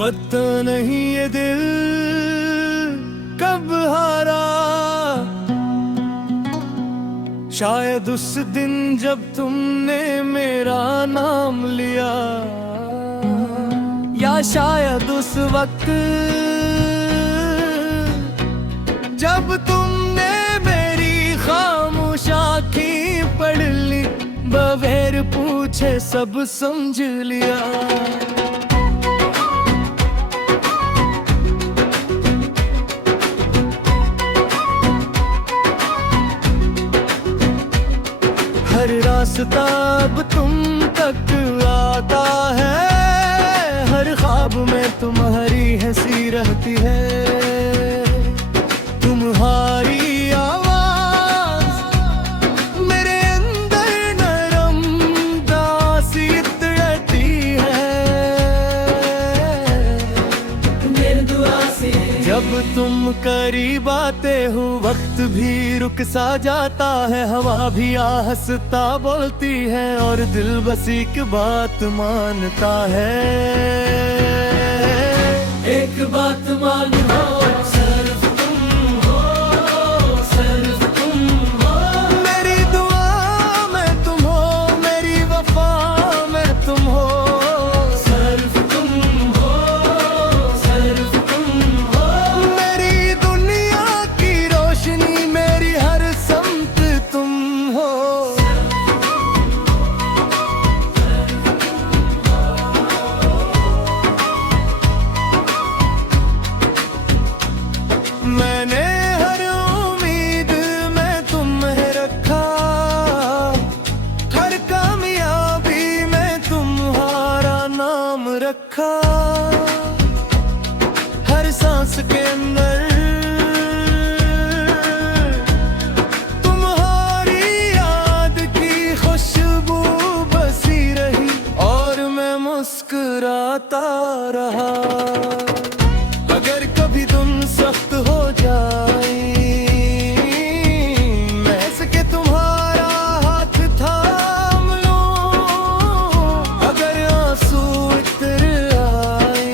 पता नहीं ये दिल कब हारा, शायद उस दिन जब तुमने मेरा नाम लिया, या शायद उस वक्त जब तुमने मेरी खामोश आँखें पढ़ ली, बगैर पूछे सब समझ लिया। हर रास्ता अब तुम तक आता है, हर ख्वाब में तुम्हारी हंसी रहती है, तुम्हारी आवाज मेरे अंदर नरम दासियत रहती है। मेरी दुआ से जब तुम करीब आते हो वक्त भी रुक सा जाता है, हवा भी आहस्ता बोलती है और दिल बस एक बात मानता है। एक बात मान लो, सिर्फ तुम हो, सिर्फ तुम हो। मेरी दुआ में तुम हो, मेरी वफा में तुम हो, सिर्फ तुम हो, सिर्फ तुम हो। मेरी दुनिया की रोशनी, मेरी हर समत तुम हो। मैंने हर उम्मीद में तुम्हें रखा, हर कामयाबी में तुम्हारा नाम रखा, हर सांस के अंदर तुम्हारी याद की खुशबू बसी रही और मैं मुस्कुराता रहा। अगर कभी तुम सख्त हो जाए, मैं सके तुम्हारा हाथ थाम लूं, अगर आंसू इतर आए,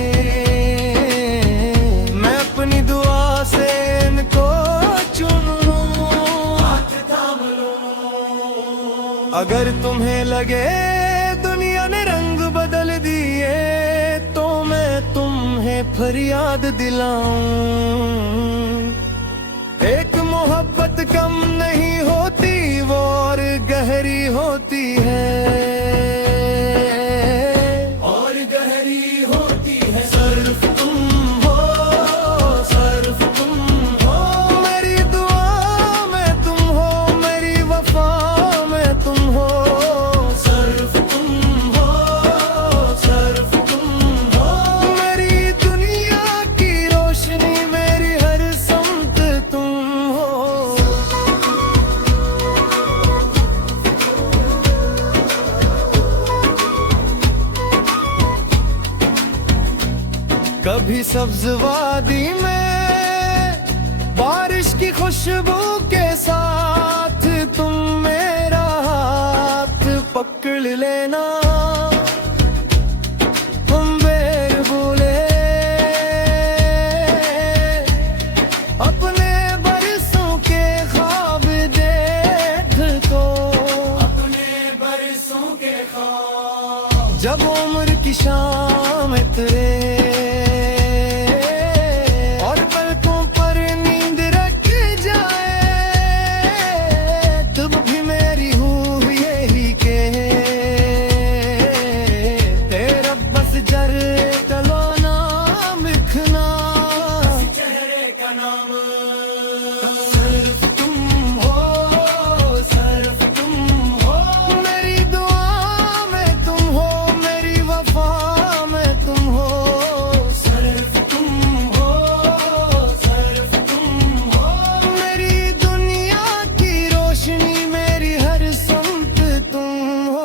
मैं अपनी दुआ से इनको चुन लूं, हाथ थाम लूं। अगर तुम्हें लगे दुनिया ने रंग बदल दिए, तो मैं तुम्हें फरियाद दिलाऊं। एक मोहब्बत कम नहीं होती, वो और गहरी होती है, और गहरी होती है। सिर्फ तुम हो, सिर्फ तुम हो। मेरी दुआ में तुम हो, मेरी वफा में तुम हो, सिर्फ तुम हो, सिर्फ तुम हो। मेरी दुनिया की रोशनी, मेरी हर समत तुम हो। कभी सब्ज वादी में बारिश की खुशबू के साथ तुम मेरा हाथ पकड़ लेना, हम बेर बोले अपने बरसों के ख्वाब देख तो, अपने बरसों के ख्वाब। जब उम्र की शाम तेरे और पलकों पर नींद रख जाए, तब भी मेरी हूँ यही के तेरा बस जरे चलो नाम लिखना, चेहरे का नाम। सिर्फ तुम हो, सिर्फ तुम हो। मेरी दुआ में तुम हो, मेरी वफा में तुम हो, सिर्फ तुम हो, सिर्फ तुम हो। मेरी दुनिया की रोशनी, मेरी हर समत तुम हो।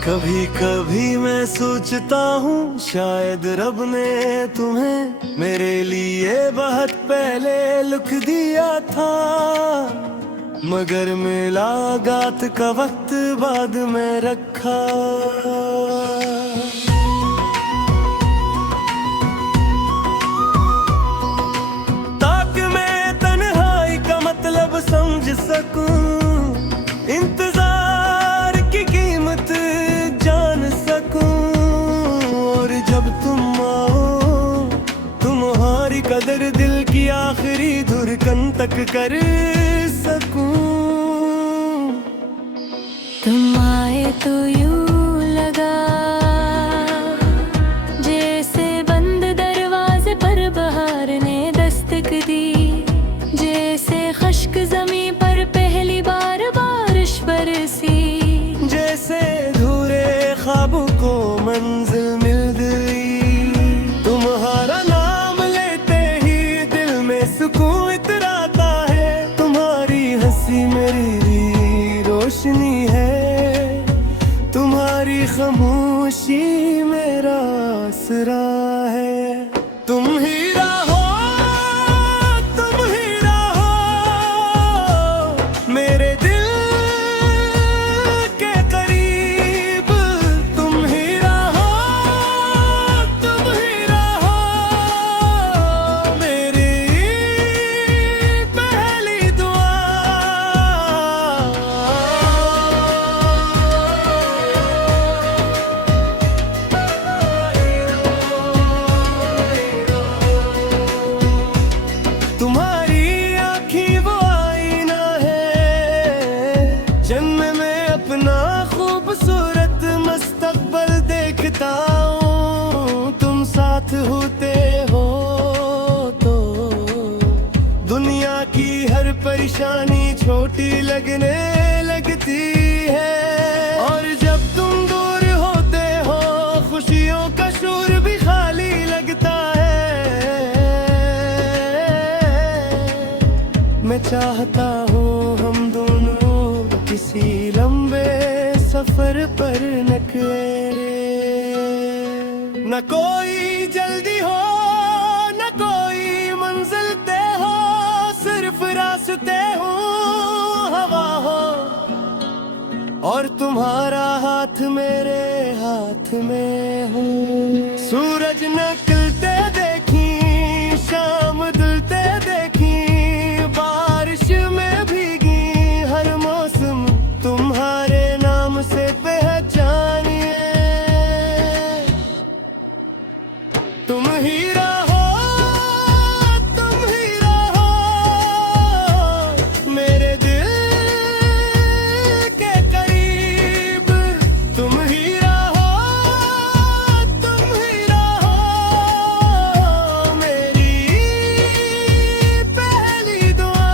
कभी कभी मैं सोचता हूँ शायद रब ने तुम्हें मेरे लिए बहुत पहले लिख दिया था, मगर मुलाकात का वक्त बाद में रखा। ताकि मैं तन्हाई का मतलब समझ सकूं, इंतजार की कीमत जान सकूं, और जब तुम आओ तुम्हारी कदर दिल की आखिरी धड़कन तक कर सकूं। तुम आए तो यूं लगा जैसे बंद दरवाजे पर बहार ने दस्तक दी, जैसे खश्क ज़मीं पर पहली बार बारिश बरसी, जैसे अधूरे ख्वाबों को मंजिल मिल गई। तुम्हारा नाम लेते ही दिल में सुकून इतराता है, तुम्हारी हंसी मेरी रोशनी है, तुम्हारी खामोशी मेरा आसरा है। तुम ही रहो, तुम ही रहो मेरे दिल के करीब, तुम ही रहो, तुम ही रहो मेरी पहली दुआ। तुम्हारी आँखें वो आईना है, जन्म में अपना खूबसूरत मुस्तकबल देखता हूँ। तुम साथ होते हो तो दुनिया की हर परेशानी छोटी लगने लगती है, और जब तुम दूर होते हो खुशियों का शोर भी खाली लगता है। मैं चाहता हूँ हम दोनों किसी लंबे सफर पर निकले, न कोई जल्दी हो न कोई मंजिल तय हो, सिर्फ रास्ते हो हवा हो, और तुम्हारा हाथ मेरे हाथ में हो। सूरज निकलते देखी, शाम ढलते देखी, बारिश में भीगी हर मौसम तुम्हारे नाम से पहचानिए। तुम ही रहो, तुम ही रहो मेरे दिल के करीब, तुम ही रहो, तुम ही रहो मेरी पहली दुआ।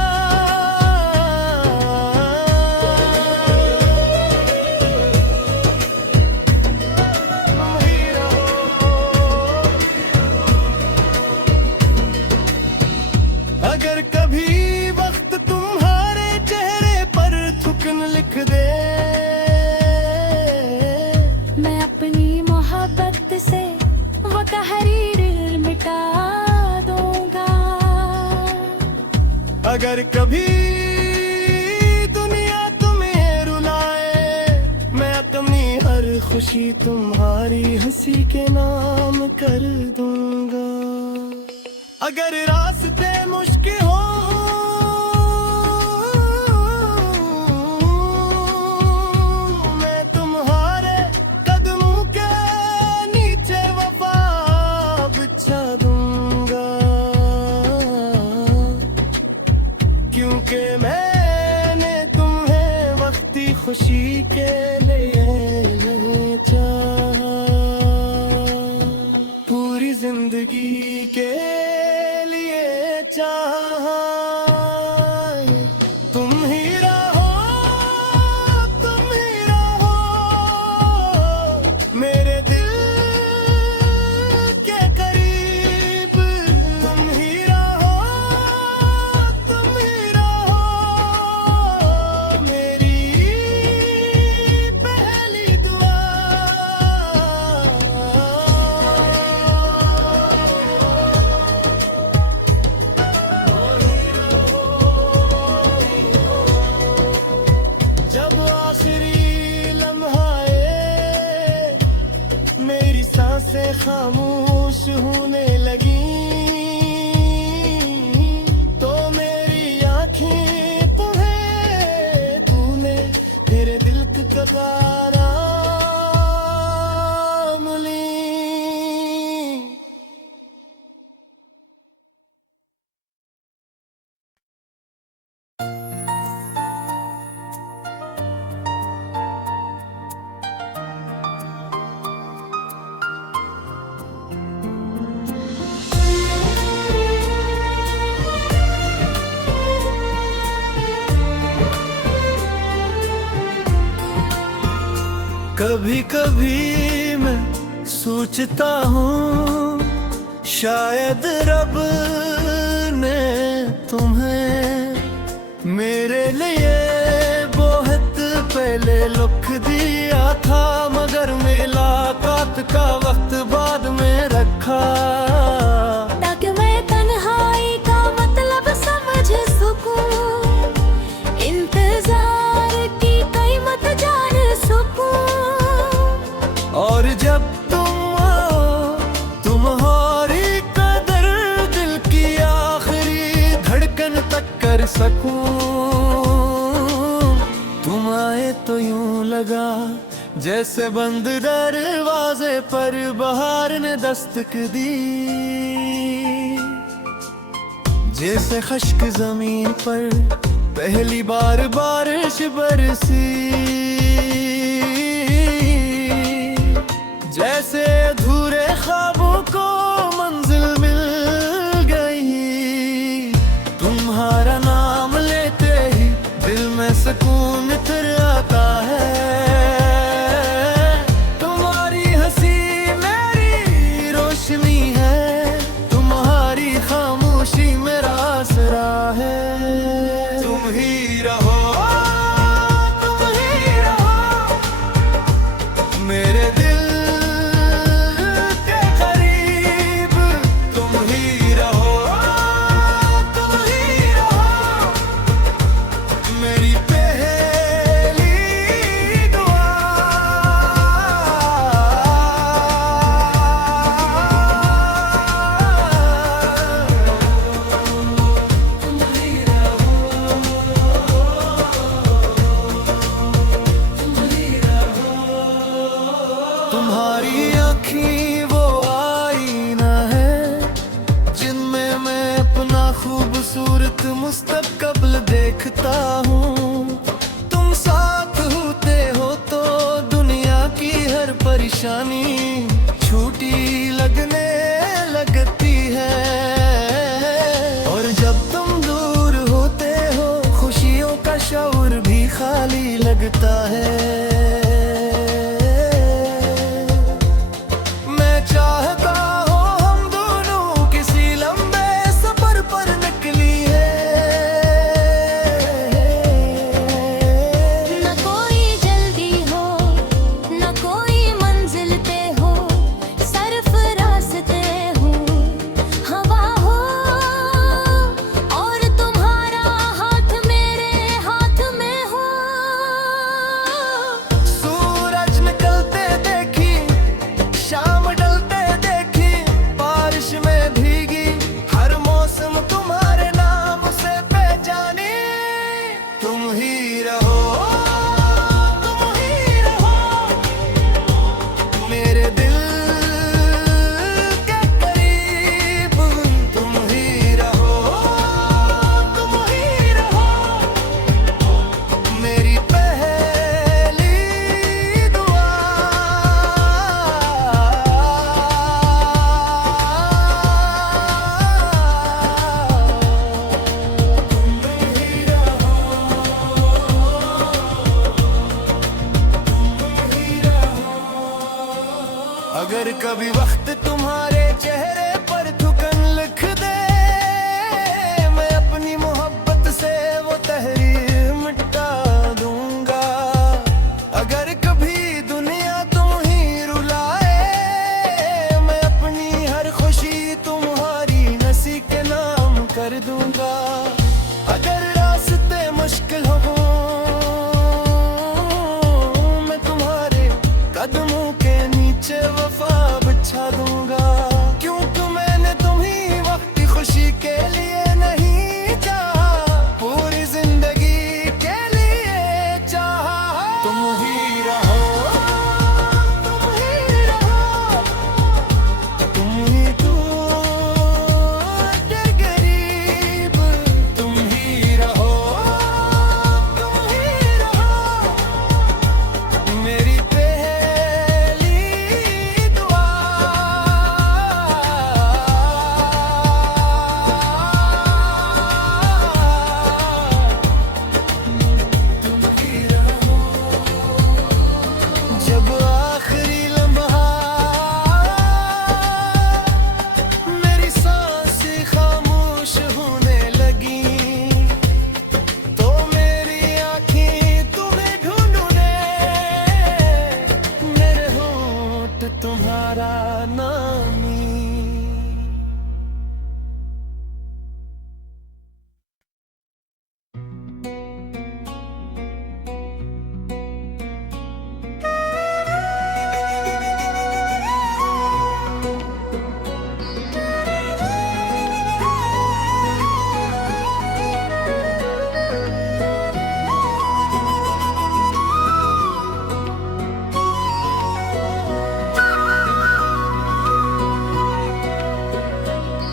तुम ही रहो। अगर कभी वक्त तुम्हारे चेहरे पर थुकन लिख दे, मैं अपनी मोहब्बत से वो तहरीर मिटा दूंगा। अगर कभी दुनिया तुम्हें रुलाए, मैं अपनी हर खुशी तुम्हारी हंसी के नाम कर दूंगा। अगर रास्ते मुश्किल हो मैं तुम्हारे कदमों के नीचे वफा बिछा दूंगा, क्योंकि मैंने तुम्हें वक्ती खुशी के लिए नहीं चाहा, पूरी जिंदगी के लिए चाहा। तुम ही रहो, तुम ही रहो मेरे दिल के करीब, तुम ही रहो, तुम ही रहो मेरी पहली दुआ। सांसें खामोश होने लगी तो मेरी आंखें तुम्हें तूने मेरे दिल का तारा मिली। कभी कभी मैं सोचता हूँ शायद रब ने तुम्हें मेरे लिए बहुत पहले लिख दिया था, मगर मुलाकात का वक्त बाद में रखा ताकि मैं तन्हाई का मतलब समझ सकूं, इंतजार की कीमत जान सकूं। और जब तुम आओ तुम्हारी कदर दिल की आखिरी धड़कन तक कर सकूं। तुम आए तो यूं लगा जैसे बंद दरवाजे पर बहार ने दस्तक दी, जैसे खुश्क जमीन पर पहली बार बारिश बरसी, जैसे अधूरे ख्वाबों को मंजिल मिल गई। तुम्हारा नाम लेते ही दिल में सुकून फिर आता है, तुम्हारी हंसी मेरी रोशनी है, तुम्हारी खामोशी मेरा आसरा है। तुम ही रहो मेरे दिल मुस्तकबिल देखता हूँ। तुम साथ होते हो तो दुनिया की हर परेशानी छूटी लगने लगती है, और जब तुम दूर होते हो खुशियों का शौर भी खाली लगता है। मैं चाहता अगर कभी वक्त तुम्हारे चेहरे पर थुकन लिख दे, मैं अपनी मोहब्बत से वो तहरीर मिटा दूंगा। अगर कभी दुनिया तुम ही रुलाए, मैं अपनी हर खुशी तुम्हारी नसी के नाम कर दूंगा। अगर रास्ते मुश्किल हो मैं तुम्हारे कदमों के नीचे वफा बिछा ही रहो, तुम ही रहो, तुम ही दूर के करीब, तुम ही रहो, तुम ही रहो, मेरी पहली दुआ। जब आखिरी लम्हा मेरी सांसें खामोश होने लगी, तो मेरी आँखें तुम्हें ढूंढने, मेरे होंठ तुम्हारा नामी।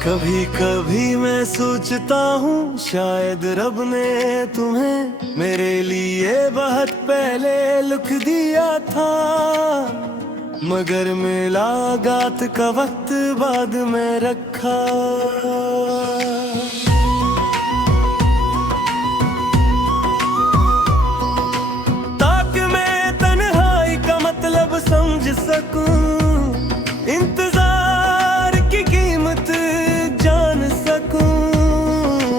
कभी कभी मैं सोचता हूँ शायद रब ने तुम्हें मेरे लिए बहुत पहले लिख दिया था, मगर मुलाकात का वक्त बाद में रखा। ताकि मैं तन्हाई का मतलब समझ सकूं, इंतजार की कीमत जान सकूं,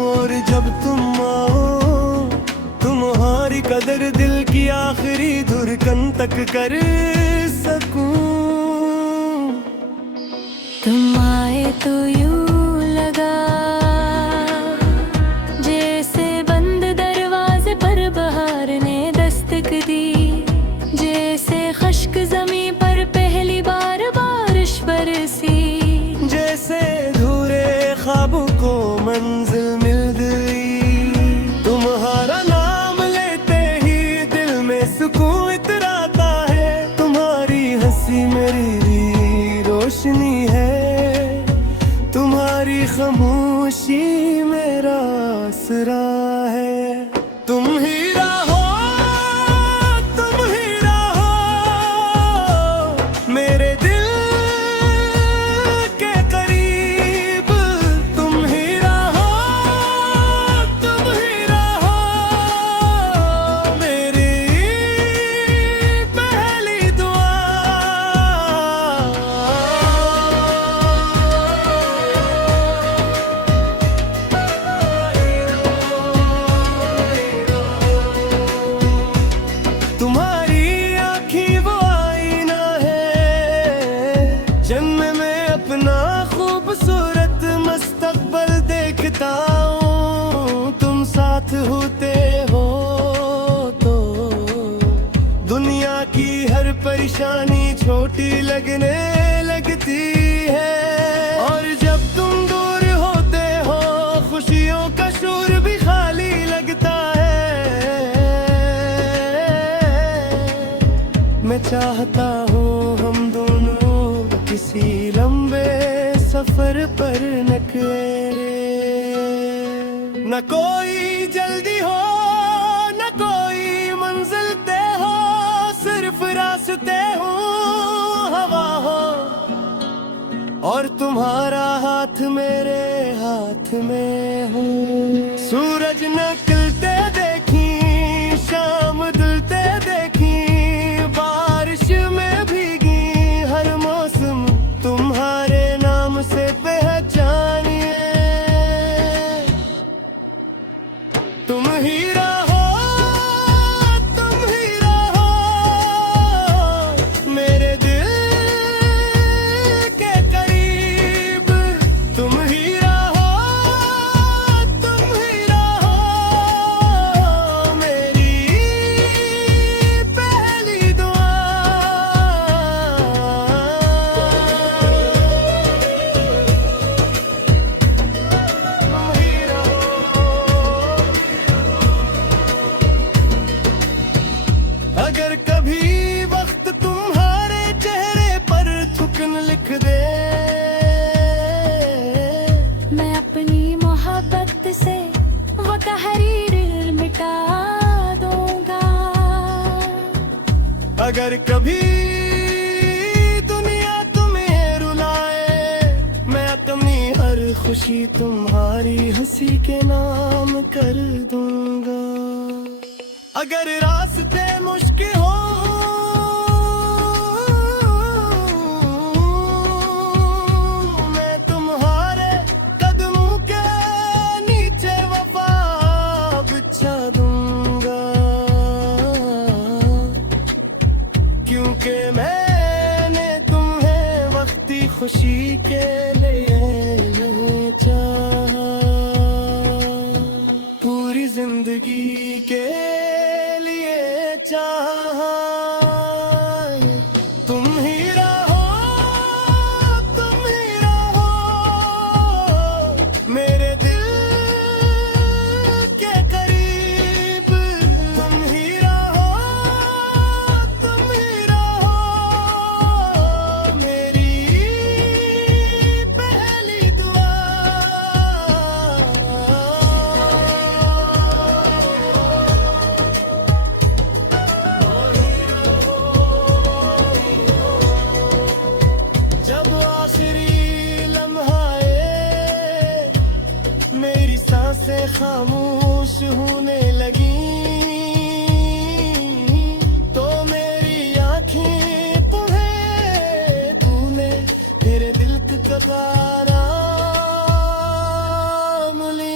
और जब तुम आओ तुम्हारी कदर दिल की आखिरी धड़कन तक कर सकूं। तुम आए तो यूं लगा जैसे बंद दरवाजे पर बहार ने दस्तक दी, जैसे खश्क ज़मीं पर पहली बार बारिश बरसी, जैसे अधूरे ख्वाबों को मंजिल मिल गई। तुम्हारा नाम लेते ही दिल में सुकून इतराता है, तुम्हारी हंसी मेरी रोशनी है, तुम्हारी खामोशी मेरा आसरा है। तुम ही रहो, तुम ही रहो, मेरे दिल के करीब, तुम ही रहो, तुम ही रहो, मेरी पहली दुआ। तुम्हारी आँखें वो आईना है, जन्म में अपना खूबसूरत मुस्तकबल देखता हूँ। तुम साथ होते हो तो दुनिया की हर परेशानी छोटी लगने लगती है, और जब तुम दूर होते हो खुशियों का शोर भी खाली लगता है। मैं चाहता हूँ हम दोनों किसी लंबे सफर पर निकले, न कोई जल्दी हो न कोई मंजिल तय हो, सिर्फ रास्ते हो हवा हो, और तुम्हारा हाथ मेरे हाथ में हो। सूरज निकलते देखी, शाम ढलते देखी, बारिश में भीगी, हर मौसम तुम्हारे नाम से पहचानिए। तुम ही रहो, तुम ही रहो, मेरे दिल के करीब, तुम ही रहो, तुम ही रहो, अगर कभी दुनिया तुम्हें रुलाए, मैं अपनी हर खुशी तुम्हारी हंसी के नाम कर दूंगा। अगर रास्ते मुश्किल हो, मैं तुम्हारे कदमों के नीचे वफा बिछा दूंगा, क्योंकि मैंने तुम्हें वक्ती खुशी के लिए नहीं चाहा, पूरी जिंदगी के लिए चाहा। तुम ही रहो, तुम ही रहो मेरे दिल के करीब। तुम ही रहो, तुम ही रहो मेरी पहली दुआ। जब आखिरी लम्हा आए, मेरी सांसें खामोश होने लगी, तो मेरी आंखें तुम्हें तूने मेरे दिल की कताराम ली।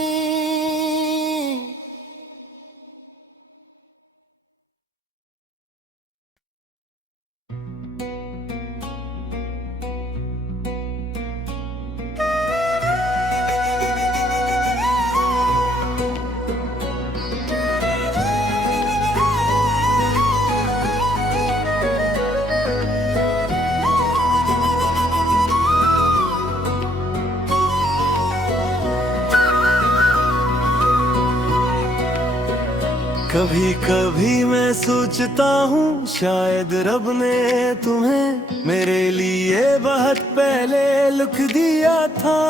कभी कभी मैं सोचता हूँ शायद रब ने तुम्हें मेरे लिए बहुत पहले लिख दिया था,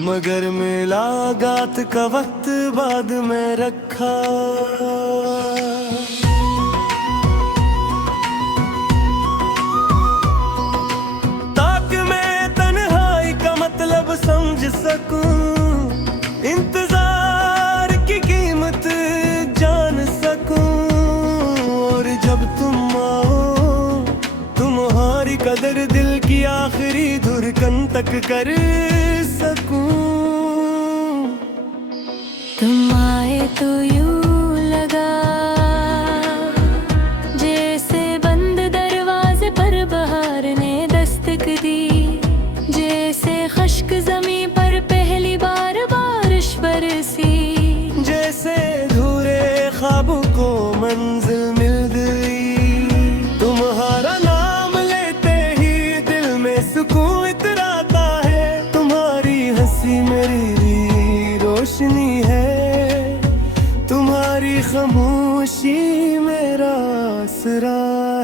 मगर मुलाकात का वक्त बाद में रखा। ताकि मैं तन्हाई का मतलब समझ सकूं, इंतजार की कीमत जान सकूं, और जब तुम आओ तुम्हारी कदर दिल की आखिरी धड़कन तक कर सकूं। तुम आए तो यूं लगा जैसे बंद दरवाजे पर बहार ने दस्तक दी, जैसे खश्क ज़मीं पर पहली बार बारिश बरसी, जैसे अधूरे ख्वाबों को मंजिल मिल गई। तुम्हारा नाम लेते ही दिल में सुकून इतराता है, तुम्हारी हंसी मेरी रोशनी है, तुम्हारी खामोशी मेरा आसरा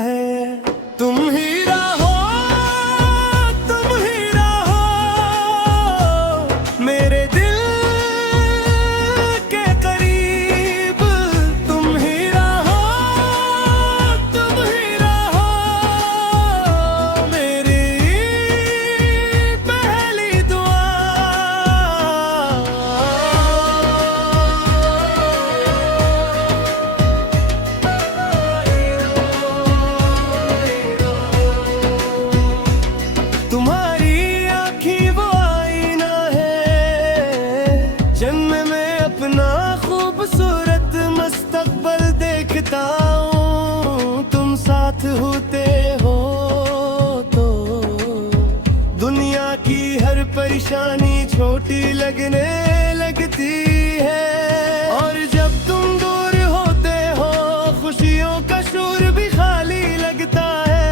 है। तुम ही रहो, तुम ही रहो मेरे दिल के करीब। तुम ही रहो, तुम ही रहो मेरी पहली दुआ। तुम्हारी आँखें वो आईना है, जन्म में अपना खूबसूरत मुस्तकबल देखता हूँ। तुम साथ होते हो तो दुनिया की हर परेशानी छोटी लगने लगती है, और जब तुम दूर होते हो खुशियों का शोर भी खाली लगता है।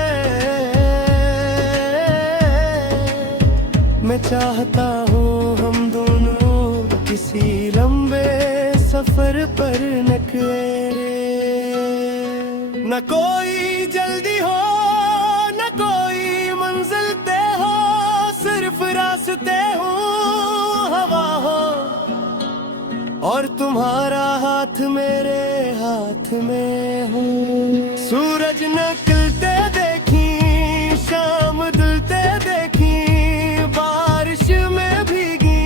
मैं चाहता हूँ हम दोनों किसी लंबे सफर पर निकले, न कोई जल्दी हो न कोई मंजिल तय हो, सिर्फ रास्ते हो हवा हो, और तुम्हारा हाथ मेरे हाथ में हो। सूरज निकलते देखी, शाम ढलते देखी, बारिश में भीगी,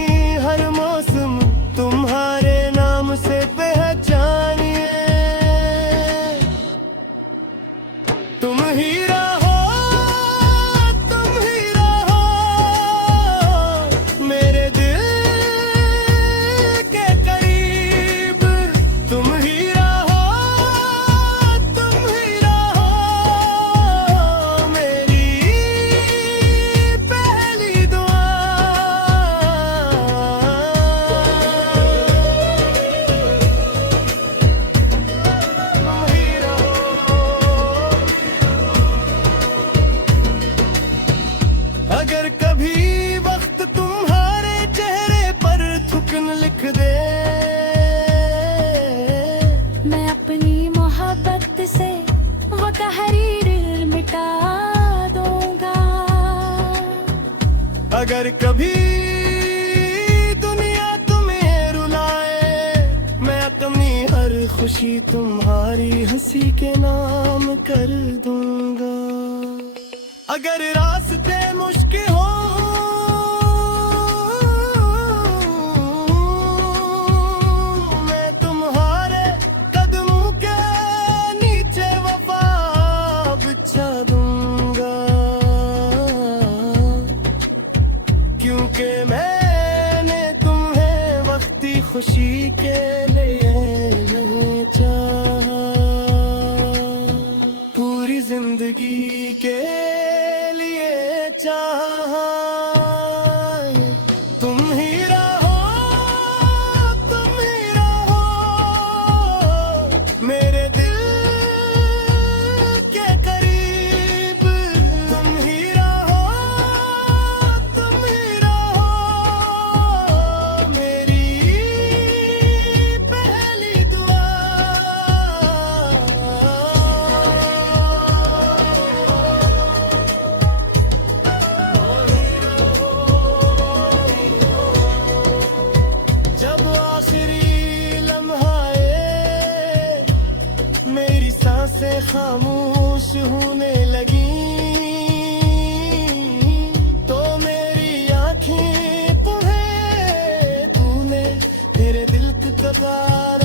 हर मौसम तुम्हारे नाम से पहचानिए। तुम ही रहो, तुम ही रहो, मेरे दिल के करीब। तुम ही रहो, तुम ही रहो, मेरी पहली दुआ। तुम ही रहो। अगर कभी वक्त तुम्हारे चेहरे पर थुकन लिख दे, मैं अपनी मोहब्बत से वो तहरीर मिटा दूंगा। अगर कभी दुनिया तुम्हें रुलाए, मैं अपनी हर खुशी तुम्हारी हंसी के नाम कर दूंगा। अगर रास्ते मुश्किल हो, मैं तुम्हारे कदमों के नीचे वफा बिछा दूंगा। क्योंकि मैंने तुम्हें वक्ती खुशी के लिए नहीं चाहा, पूरी जिंदगी के लिए चाहा। तुम ही रहो, तुम ही रहो, मेरे दिल के करीब। तुम ही रहो, तुम ही रहो, मेरी पहली दुआ। जब आखिरी लम्हा आए, मेरी सांसें खामोश होने लगी, तो मेरी आँखें तुम्हें तूने मेरे दिल की तकार